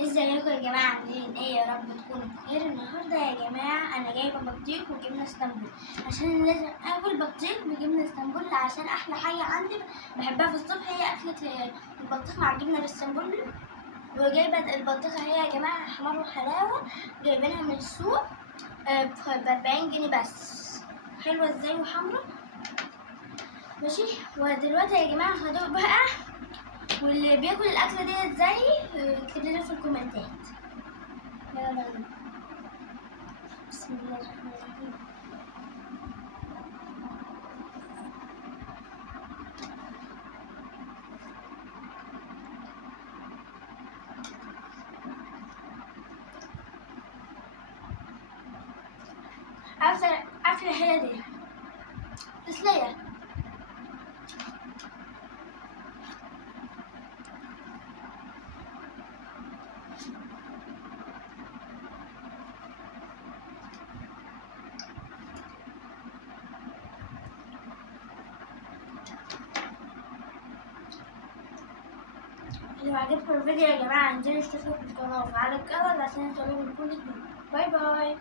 ازيكم يا جماعة، عاملين ايه؟ يا رب تكونوا بخير. النهاردة يا جماعة أنا جايبة بطيخ وجبنة اسطنبول، عشان لازم آكل بطيخ وجبنة اسطنبول، عشان أحلى حاجة عندي بحبها في الصبح هي أكلة البطيخ مع الجبنة الاسطنبول. وجايبة البطيخة هي يا جماعة حمار وحلاوة، جايبينها من السوق ب40 جنيه بس. حلوة ازاي وحمرا. ماشي، ودلوقتي يا جماعة هدوق بقى، واللي بياكل الأكلة دي ازاي يكتبلي في الكومنتات. يلا بينا. بسم الله الرحمن الرحيم. أفضل أكلة هي دي تسلية. لو عجبكم الفيديو يا جماعة انزلوا اشتركوا في القناة وفعلوا الجرس عشان يوصلكم كل جديد. باي باي.